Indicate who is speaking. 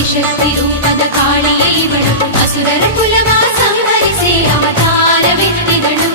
Speaker 1: ಆದಿಶಕ್ತಿ ರೂಪದ ಕಾಳಿಯೇ ಇವಳು. ಅಸುರರ ಸಂಹರಿಸಿ ಅವತಾರವೆತ್ತಿದಳು.